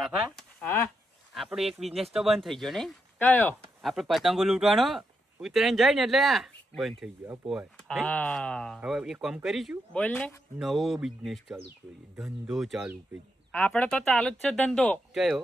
બાપા હા આપણો એક બિઝનેસ તો બંધ થઈ ગયો ને કયો આપણે પતંગો લૂંટવાનો ઉતરાયણ જાય ને એટલે બંધ થઈ ગયો પોય હા હવે એક કામ કરીશું બોલ ને નવો બિઝનેસ ચાલુ કરીએ ધંધો ચાલુ કરીએ આપણે તો ચાલુ જ છે ધંધો કયો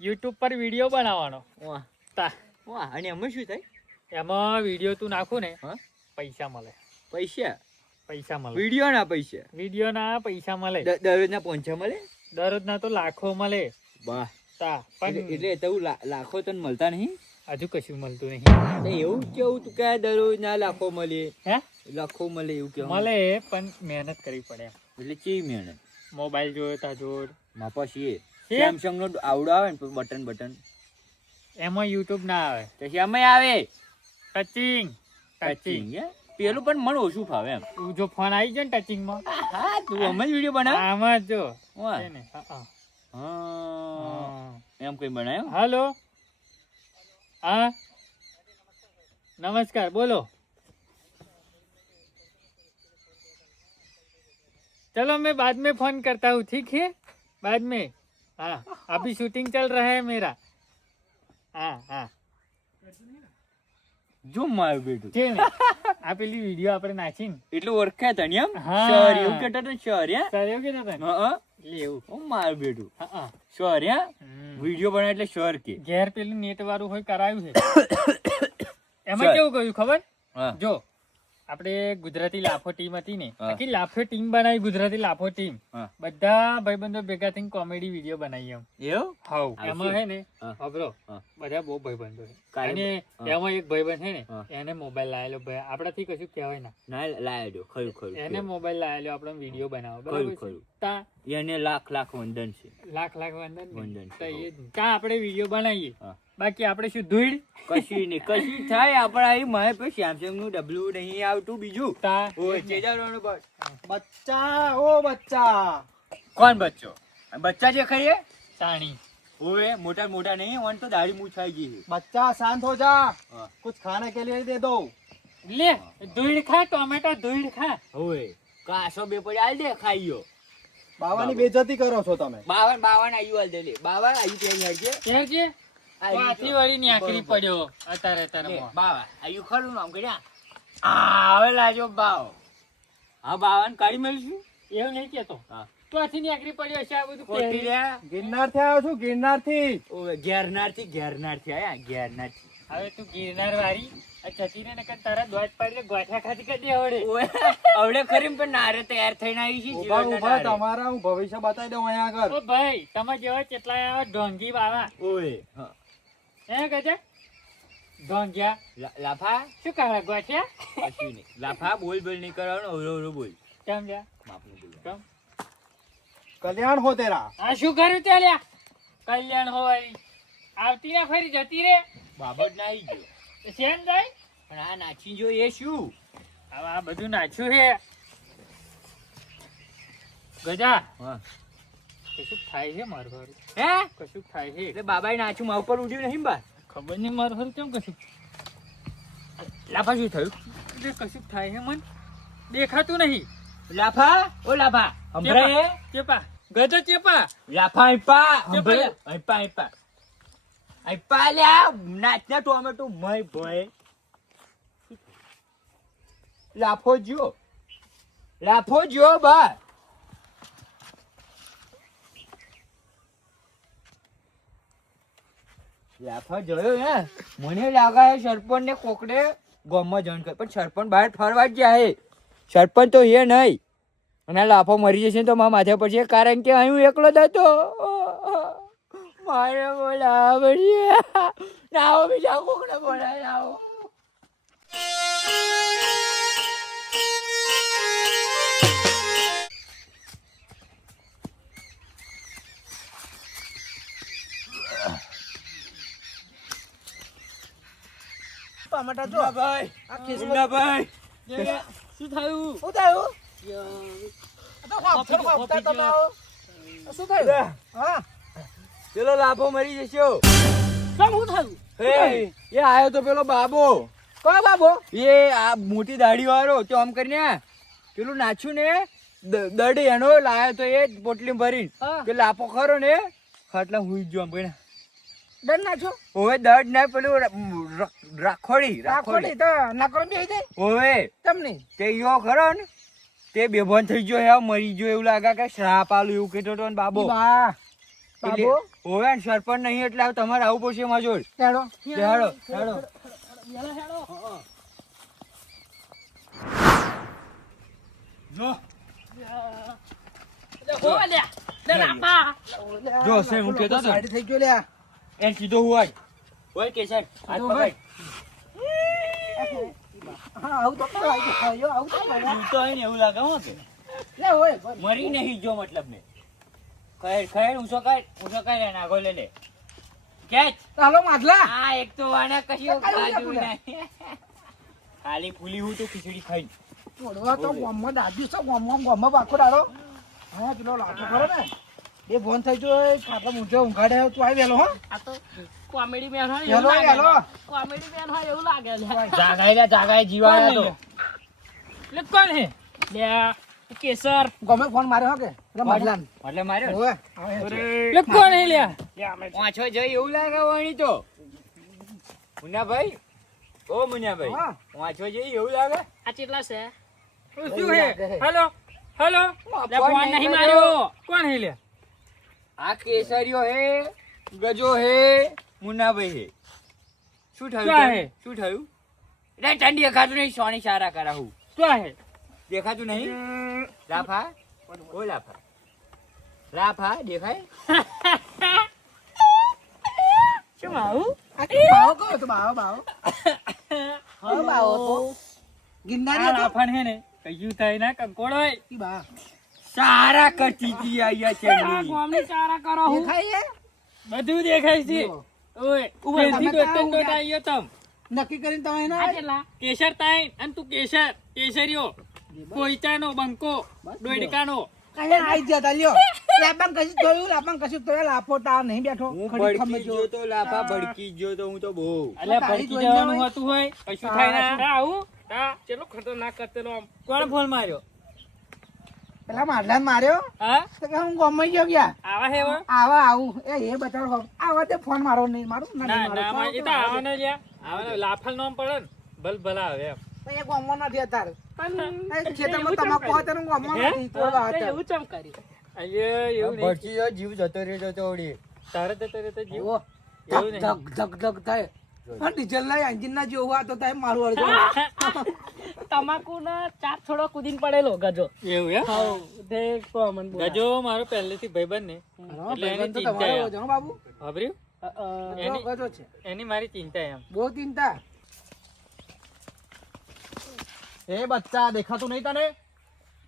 યુટ્યુબ પર વિડીયો બનાવવાનો વાહ તા વાહ અને એમાં શું થાય એમાં વિડીયો તું નાખું ને હા પૈસા મળે પૈસા મળે વિડીયો ના પૈસા વિડીયો ના પૈસા મળે દરરોજ ના પહોંચા મળે દરરોજ ના તો લાખો મળે વાહ તા પણ એટલે તો લાખો તને મળતા નહીં હજુ કશું મળતું નહીં તો એવું કેવું તું કે દરરોજ ના લાખો મળે હે લાખો મળે એવું કેવું મળે પણ મહેનત કરવી પડે એમ. એટલે કેવી મહેનત મોબાઈલ જોતા જોડ માપા છીએ છે? સેમસંગ નો આવડો આવે ને બટન એમાં યુટ્યુબ ના આવે તો એમાં આવે ટચિંગ ટચિંગ પેલું પણ મને ઓછું ફાવે એમ તું જો ફોન આવી જાય ને ટચિંગ માં હા તું અમે જ વિડીયો બનાવ આમાં જ જો વાહ. છે ને હા હા એમ કઈ બનાવ્યો हेलो हाँ नमस्कार बोलो चलो मैं बाद में फोन करता हूँ ठीक है बाद में हाँ अभी शूटिंग चल रहा है मेरा हाँ हाँ જો મારું બેટું છે ને આ પેલી વિડીયો આપણે નાખીને એટલું ઓળખાય તને એમ હા. શહર એવું કેતા ને શહર સર એવું કીધું તને હા એટલે એવું ઓ મારું બેટું હા હા શહર હમ. વિડીયો બનાવે એટલે શહર કે ઘેર પેલું નેટ વાળું હોય કરાયું છે એમાં સર. કેવું કહ્યું ખબર હા જો આપણે ગુજરાતી લાફો ટીમ હતી ને હા. આખી લાફો ટીમ બનાવી ગુજરાતી લાફો ટીમ હા. બધા ભાઈબંધો ભેગા થઈને કોમેડી વિડીયો બનાવી એમ એવું હાઉ હા, એમાં શું? હે ને હા. ખબરો હા. બધા બહુ ભાઈબંધો છે કાલે અને હા. એમાં એક ભાઈબંધ છે ને હા. એને મોબાઈલ લાયેલો ભાઈ આપણાથી કશું કહેવાય ના ના લાયા દો ખરું ખરું એને મોબાઈલ લાયેલો આપણે વિડીયો બનાવો ખરું, બરાબર છે ખરું. તા એને લાખ લાખ વંદન છે લાખ લાખ વંદન ને. વંદન તો છે, એ જ. તા આપણે વિડીયો બનાવીએ હા. બાકી આપણે શું ધૂળ કશું નહીં કશું થાય આપણે અહીં મારે પછી સેમસંગ નું ડબલું નહીં આવતું બીજું તા ઓય ચેજારવાનો બસ બચ્ચા ઓ બચ્ચા કોણ બચ્ચો બચ્ચા જે ખાઈએ સાણી ઓવે મોટા મોટા નહીં ઓન તો દાઢી મૂછ આવી ગઈ છે. बच्चा शांत हो जा हाँ। कुछ खाने के लिए दे दो લે ધૂળ ખા ટોમેટો ધૂળ ખા ઓવે કાસો બે પડી આલ દે ખાઈયો બાવાની બેઇज्जती કરો છો તમે 52 આયુ આલ દે લે 52 આયુ પેલી હરજે કેમ છે આયુ વાથી વળી ની આખરી બરોબર. પડ્યો અત્યારે લે, અત્યારે 52 આયુ ખરું નામ કર્યા આવે લાજો બાવ હા 52 કાઢી મેલશું એવું નહીં કેતો હા તો આથી ની આખરી પડ્યો છે આ બધું ખોટી પહેરી. રે गिरनार થી આવ્યો છું गिरनार થી ઓવે ઘેરનાર થી આયા ઘેરનાર થી હવે તું ગિરનાર વાળી આ જતી રે ને કે તારા દોજ પાડી ગોઠા ખાતી કરી આવડે ઓવે આવડે ખરી પણ નારે તૈયાર થઈને આવી છે ઉભા જીવનના ઉભા નારે. તમારા હું ભવિષ્ય બતાવી દઉં અહીંયા આગળ ઓ ભાઈ તમે જેવા કેટલા આવા ઢોંગી બાવા ઓવે હા. હે ગજા ઢોંગિયા લાફા શું કહે ગોઠિયા કશું નહીં લાફા બોલ બોલ નહીં કરવાનો ઓરો ઓરો બોલ કેમ જા માપનું બોલ કેમ કલ્યાણ હો તેરા આ શું કર્યું તે લ્યા કલ્યાણ હોય આવતી ના ફરી જતી રે બાબત ના આવી ગયો તો શેન જાય પણ આ નાચી જો એ શું હવે આ બધું નાખ્યું છે ગજા હા કશું થાય છે મારું હારું હે કશું થાય છે એટલે બાબાએ નાચ્યું મા ઉપર ઉડ્યું નહીં બા ખબર નહીં મારું હારું કેમ કશું લાફા શું થયું એટલે કશું થાય છે મન દેખાતું નહીં લાફા ઓ લાફા સંભળાય ચેપા ગજો ચેપા લાફા આઈપા તે સંભળાય આઈપા આઈપા આઈપા લ્યા નાચના ટોમેટો મય ભય લાફો જો બા લાફા જોયો હે મને લાગે છે સરપંચ ને કોકડે ગામમાં જણ કર પણ સરપંચ બહાર ફરવા જ જાય સરપંચ તો હે નહીં અને આ લાફો મરી જશે તો મારા માથે પડશે કારણ કે અહીં હું એકલો જ હતો મારે બોલાવડીએ નાવો બીજા કોકડે બોલાય આવો ટમેટા જો ભાઈ આ ખિસકો ભાઈ શું થયું શું થયું આ તો ખાપતા ખાપતા તમે આવો આ શું થયું હા પેલો લાફો મરી જશે કેમ શું થયું એ આયો તો પેલો બાબો કયો બાબો એ આ મોટી દાઢી વાળો તો આમ કરીને પેલું નાચ્યું ને દડી એનો લાયો તો એ પોટલી ભરીને હા. કે લાફો ખરો ને ખાટલા હુઈ જો ભાઈ દંડ નાખો ઓવે દડ ના પેલું રાખોડી રાખોડી તો નકરો બેહી જાય ઓવે તમને તે યો ખરો ને તે બેભાન થઈ ગયો હે મરી ગયો એવું લાગે કે શ્રાપ આલું એવું કહેતો તો ને બાબો બા એટલે બાબો ઓવે ને સરપંચ નહીં એટલે હવે તમારે આવું પડશે મારા જોડ હેડો હેડો હેડો જો જો સે હું કહેતો તો સાઈડ થઈ ગયો લ્યા એ સીધો હોય હોય કેસર હાથ પકડ હા આવું તો આયો આવું તો તું તો અહીં એવું લાગે હો કે લે ઓય મરી નહીં જો મતલબ મે ખૈર ઊંચો કર નાગો લે લે કેચ ચાલો માધલા આ એક તો વાના કશી કાઈ ખાધું બોલ્યા? નહીં ખાલી ફૂલી હું તો ખીચડી ખાઈ છોડવા તો ગોમમાં દાદી છો ગોમમાં બાકો ડાળો હા પેલો લાઠો ખરો ને એ ફોન થઈ ગયો ખાટલા મૂંઝે ઊંઘાડે તું આવી વેલો હો આ તો કોમેડી મેન હોય વેલો એવું વેલો લાગે કોમેડી મેન હોય એવું લાગે લે જાગાઈ જીવાયા તો લે કોણ હે લે કેસર ગમે ફોન માર્યો હો કે એટલે માધલાન એટલે માર્યો ઓય લે કોણ હે લ્યા પાછો જઈ એવું લાગે વણી તો મુન્નાભાઈ ઓ મુન્નાભાઈ હા. પાછો જઈ એવું લાગે આ કેટલા છે શું હે હેલો હેલો લે ફોન નહીં માર્યો કોણ હે લ્યા આ કેસરીઓ હે ગજો હે મુન્નાભાઈ હે શું ક્યાં થયું હે? શું થયું એટલે ઠંડી દેખાતું નહીં સોની સારા કરાવું ક્યાં હે દેખાતું નહીં લાફા ઓ લાફા લાફા દેખાય શું આવું આ કે બાવો કહો તો બાવો હા બાવો તો ગિરનારી આ હતો લાફણ હે ને કયું થાય ના કંકોડ હોય ઈ બા સારા કરતી હતી આયા આ ચેલી કોમની ચારા કરો હું દેખાય હે બધું દેખાય છે જુઓ. ઓય ઉભા પેલથી તમે દોટન કાં દોટ આયો તમ નક્કી કરીને તમે આ ના કેટલા કેસર તાઈ અને તું કેસરીઓ પોઈચાનો બંકો દોડકાનો કઈ આઈ જતા લ્યો લાપણ કશું જોયું લાપણ કશું તો લાપોટા નહીં બેઠો હું ખડી ખમે ભડકી જો ગયો તો લાફા ભડકી ગયો તો હું તો બહુ અલ્યા તારી ભડકી જોઈને જવાનું હોય. હોતું હોય કશું થાય ના આ આવું આ ચેલો ખતરનાક કરતેલો આમ કોણ ફોન માર્યો પેલા મારલાન માર્યો હા તો કે હું ગમે ગયો ગયા આવા હે વણ? આવા આવું એ બતાવો આવા તે ફોન મારો નહીં મારું ના ના નહીં ના મારો એ તો આવવાનો લ્યા આવવાનો લાફલ નામ પડે ને ભલ ભલા આવે એમ તો એ ગોમો નથી અત્યારે પણ એ ખેતરમાં તમાકુ હોય તેનું ગોમો હે? નથી તોડવા તે હતા એવું ચમ કર્યું અલ્યા એવું નહીં ભડકી ગયો જીવ જતો રહ્યો તો ઓડી તારે તો જીવ જુઓ એવું ધક નહીં. ધક ધક થાય પણ ડીઝલ ના એન્જિન ના જેવું આ તો થાય મારું અડધો તમાકુ ના ચાર છોડો કૂદીને પડેલો ગજો એવું એમ હાઉ દેખ કોમન બોલ ગજો મારો પહેલેથી ભાઈબંધ ને એટલે એની તો ચિંતા તમારો એમ. જણો બાબુ વાપર્યું ગજો ગજો છે એની મારી ચિંતા એમ બહુ ચિંતા એ બચ્ચા દેખાતું નહીં તને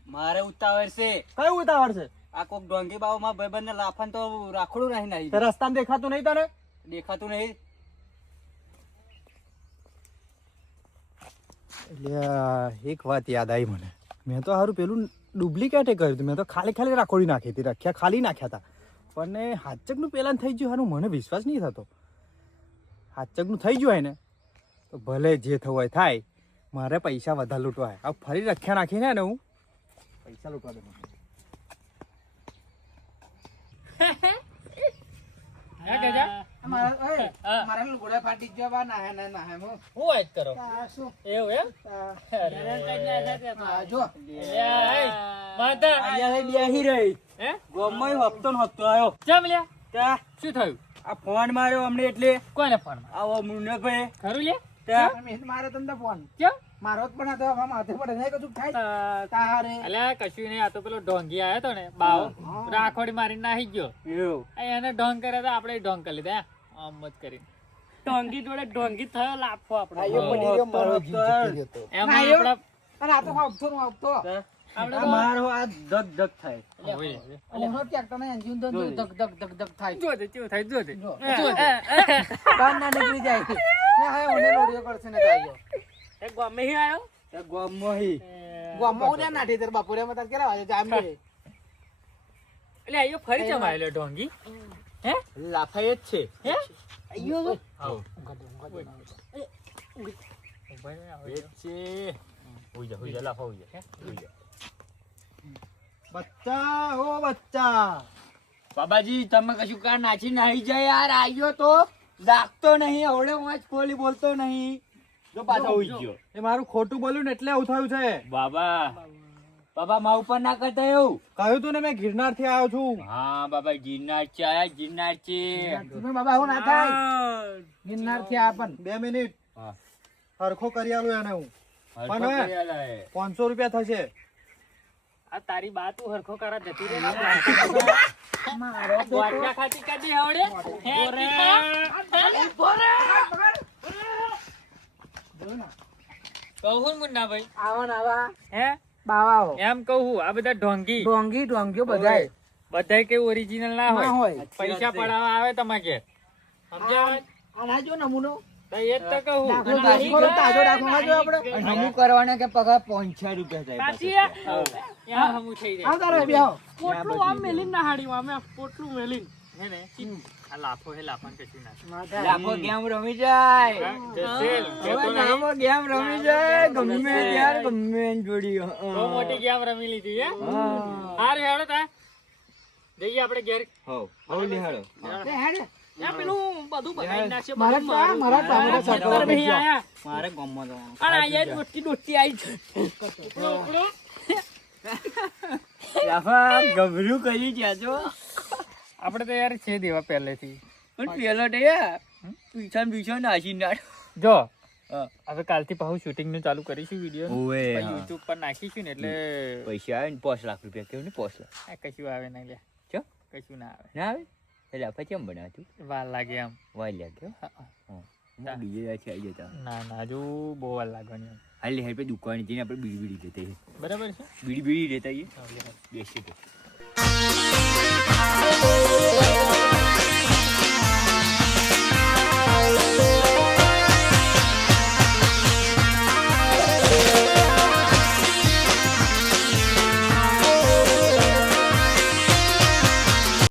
મારે ઉતાવળ છે કયું ઉતાવળ છે આ કોક ડોંગી બાબુ માં ભાઈબંધ ને લાફાન તો રાખડું નહીં તે નહીં રસ્તામાં દેખાતું નહીં તને દેખાતું નહીં એક વાત યાદ આવી મને મેં તો સારું પેલું ડુપ્લિકેટ કર્યું હતું મેં તો ખાલી ખાલી રાખોડી નાખી હતી રખ્યા ખાલી નાખ્યા હતા પણ એ હાચકનું પેલા થઈ ગયું હારું મને વિશ્વાસ નહીં થતો હાચકનું થઈ ગયું હોય ને તો ભલે જે થવું હોય થાય મારે પૈસા વધારે લૂંટવા હોય હવે ફરી રખ્યા નાખીને ને હું પૈસા લૂંટવા દે મને. હે ગજા મારા ગોળા ફાટી ગયો બા ના ના ના હું હું વાત કરો આ શું એવું એમ આ જો માતા બેહી રહી હે ગોમમાં હપ્તો ને હપ્તો આવ્યો જમ લ્યા ત્યાં શું થયું આ ફોન માર્યો અમને એટલે કોને ફોન આવો મુન્નાભાઈ ખરું લે ત્યાં મારે તમને ફોન કેમ મારો જ પણ હતો હવે માથે પડે નહીં કશું થાય તારે અલ્યા કશું નહીં આ તો પેલો ઢોંગી આવ્યો તો ને બાવ રાખોડી મારીને નાહી ગયો એવું આ એને ઢોંગ કર્યા તો આપણે ઢોંગ કરી લીધા હે? આમ મત કરીને ઢોંગી જોડે ઢોંગી થયો લાફો આપણે આયો પડી ગયો મારો જીવ જતો રહ્યો તો. એમાં નાયો? આપડા અને આ તો હપ્તો નો હપ્તો આપણે આ મારો આ ધક ધક થાય હોય. ઓનો ટ્રેક્ટરનો એન્જિન તો ધક ધક ધક ધક થાય જો દે કેવું થાય જો દે જો. જો દે કાન ના નીકળી જાય ને હા ઓને લોડિયો કરશે ને કાયો એ ગમે હી આવ્યો ત્યાં ગોમમાં હી ગોમો ઓને નાઠી તર બાપુરે મત કેરા વાજે જામ રે એટલે આયો ફરી ચમ આવેલો ઢોંગી હે લાફાઈ જ છે હે આયો તો આવો એ જ છે હોઈ જા લાફા હોઈ જા બચ્ચા ઓ બચ્ચા બાબાજી તમે કશું કાર નાચી નાહી જાય યાર આવ્યો તો દાખતો નહીં હવડે વાંચ ખોલી બોલતો નહીં જો પાછો ઉઈ ગયો એ મારું ખોટું બોલ્યું ને એટલે આવું થયું છે. બાબા માં ઉપર ના કરતા એવું કહ્યું તું ને મેં ગિરનાર થી આવ્યો છું. હા બાબા ગિરનાર છે આયા ગિરનાર છે બાબા આવું ના થાય ગિરનાર થી આ પણ 2 મિનિટ હા. હરખો કરી આલું એને હું. હરખો પણ કરી આલાય. 500 રૂપિયા થશે. આ તારી બા તું હરખો કરા જતી રે મારો દ્વારકા ખાતી કદી હવડે હે ટીકા? કહું મુન્ના ભાઈ આવા ને આવા હે બાવાઓ એમ કહું આ બધા ઢોંગી ઢોંગીઓ બધાય બધાય કે ઓરિજિનલ ના ના હોય હોય. પૈસા પડાવવા આવે તમારે ઘેર સમજ્યા? આના જો નમૂનો તો એ જ તો કહું દાખલો તાજો તાજો રાખવા જો આપણે અને હમું કરવાના કે પગાર 500 રૂપિયા થાય સાચી પાછો. યા હમું થઈ જાય આવ તારો બેહો પોટલું આમ મેલીન ના હાડી અમે પોટલું મેલીન હે ને આ લાફો હે લાફાન કશું ના લાખો ગેમ રમી જાય જસેલ હવે લાખો ગેમ રમી જાય ગમે ત્યારે ગમે એની જોડી બહુ મોટી ગેમ રમી લીધી હે હારે હેડો તા જઈએ આપણે ઘેર હવ લિહાડો લે હેડ ત્યાં પેલું બધું બનાવી નાખશે મારા ટામેટા ખેતર નહીં આયા મારે ગમમાં જવાનું અને અહીંયા ડોટી આવી છે લાફા ગભરું કરી જાજો આપણે તો યાર છે દેવા પહેલેથી પણ પેલો તો યાર પીછા નાસી નાખ જો હા. હવે કાલથી પાછું શૂટિંગ નું ચાલુ કરીશું વિડીયો ઓવે, હા. યુટ્યુબ પર નાખીશું ને એટલે પૈસા આવે ને 5 લાખ રૂપિયા કેવું ને 5 લાખ આ કશું આવે નહીં લે ચો કશું ના આવે ના આવે એટલે આપણે કેમ બનાવતું વાર લાગે એમ વાઈ લાગ્યો ના. બીજે રાતથી આવી જતા ના ના હજુ બહુ વાર લાગવાની એમ. હાલ હેર પે દુકાને જઈને આપણે બીડી લેતા આવીએ. બરાબર છે બીડી લેતા આવીએ હા, લે. બેસી તો